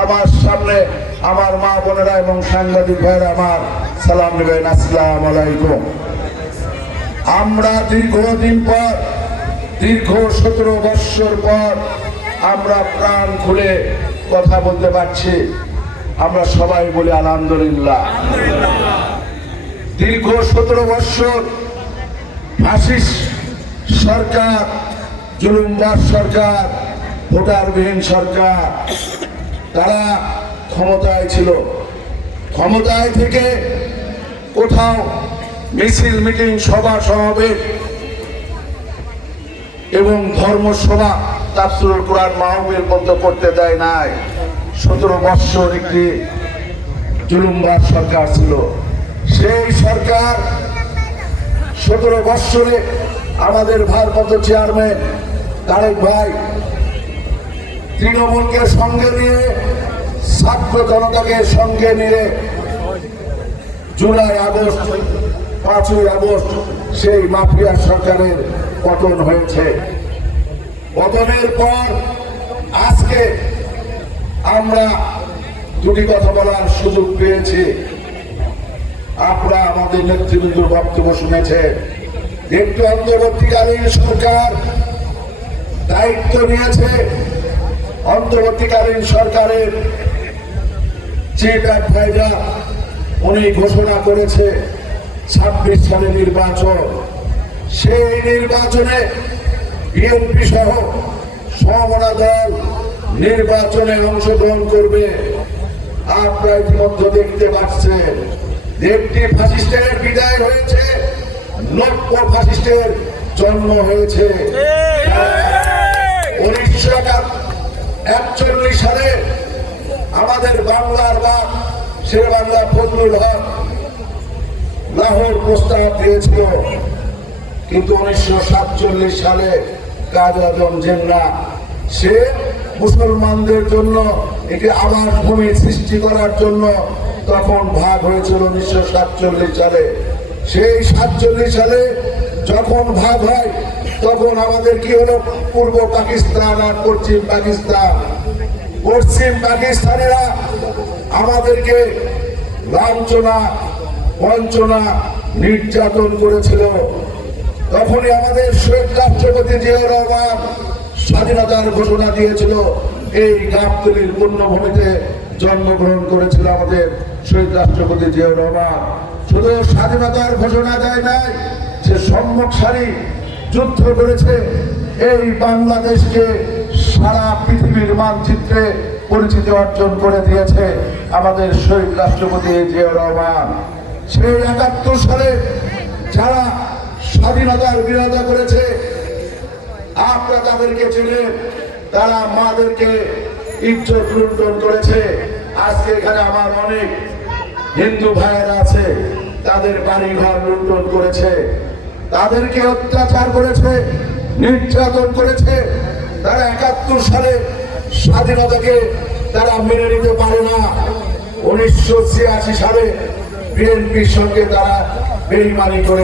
আমার সামনে আমার মা বোনেরা এবং সাংবাদিক ভাইয়েরা আমার সালাম নেবেন, আসসালাম আলাইকুম। আমরা দীর্ঘদিন পর, দীর্ঘ সতেরো বৎসর পর আমরা প্রাণ খুলে কথা বলতে পারছি। আমরা সবাই বলি আলহামদুলিল্লাহ। দীর্ঘ সতেরো বৎসর ফাসিস সরকার, জুলুমবাদ সরকার, ভোটারবিহীন সরকার তারা ক্ষমতায় ছিল। ক্ষমতায় থেকে কোথাও মিছিল, মিটিং, সভা, সমাবেশ এবং ধর্মসভা তাফসিরুল কোরআন মাহমিল পর্যন্ত করতে দেয় নাই। সতেরো বৎসর একটি জুলুমবাদ সরকার ছিল। সেই সরকার সতেরো বৎসরে আমাদের ভারপ্রাপ্ত চেয়ারম্যান তারেক ভাই তৃণমূলকে সঙ্গে নিয়ে, ছাত্র জনতাকে সঙ্গে নিয়ে জুলাই আগস্ট, পাঁচই আগস্ট সেই মাফিয়া সরকারের পতন হয়েছে। পতনের পর আজকে আমরা দুটি কথা বলার সুযোগ পেয়েছি। আপনারা আমাদের নেতৃবৃন্দর বক্তব্য শুনেছেন। একটু অন্তর্বর্তীকালীন সরকার দায়িত্ব নিয়েছে। অন্তর্বর্তীকালীন সরকারের চিফ অ্যাডভাইজার, উনি ঘোষণা করেছে ছাব্বিশ সালে নির্বাচন। সেই নির্বাচনে বিএনপি সহ সমমনা দল নির্বাচনে অংশগ্রহণ করবে। আপনারা ইতিমধ্যে দেখতে পাচ্ছেন, একটি ফাসিস্টের বিদায় হয়েছে, নব্য ফাসিস্টের জন্ম হয়েছে। আমাদের বাংলার বা শের বাংলা ফজলুল হক লাহোর প্রস্তাব দিয়েছিল। কিন্তু উনিশশো সাতচল্লিশ সালে কাজ আজম জেন্না, সে মুসলমানদের জন্য একটি আবাস ভূমি সৃষ্টি করার জন্য তখন ভাগ হয়েছিল উনিশশো সাতচল্লিশ সালে। সেই সাতচল্লিশ সালে যখন ভাগ হয়, তখন আমাদের কি হলো? পূর্ব পাকিস্তান আর পশ্চিম পাকিস্তান। পশ্চিম পাকিস্তানিরা আমাদেরকে লাঞ্ছনা, বঞ্চনা নির্যাতন করেছিল। তখনই আমাদের শহীদ রাষ্ট্রপতি জিয়া রহমান স্বাধীনতার ঘোষণা দিয়েছিল, এই গাবতলির পূর্ণভূমিতে জন্মগ্রহণ করেছিল আমাদের শহীদ রাষ্ট্রপতি জিয়া রহমান। শুধু স্বাধীনতার ঘোষণা দেয় নাই, সে সম্মুখ সারি যুদ্ধ করেছে। এই বাংলাদেশকে সারা পৃথিবীর মানচিত্রে পরিচিতি অর্জন করে দিয়েছে আমাদের শহীদ রাষ্ট্রপতি জিয়া রহমান। সেই একাত্তর সালে যারা স্বাধীনতার বিরোধিতা করেছে, আপনারা তাদেরকে চেনে, তারা মাদেরকে ইজ্জত লুণ্ঠন করেছে। আজকে এখানে আমার অনেক হিন্দু ভাইয়েরা আছে, তাদের বাড়ি ঘর লুণ্ঠন করেছে, তাদেরকে অত্যাচার করেছে, নির্যাতন করেছে তারা একাত্তর সালে স্বাধীনতাকে তারা মেনে নিতে পারে না। উনিশশো ছিয়াশি সালে বিএনপির সঙ্গে তারা বেইমানি করেছে।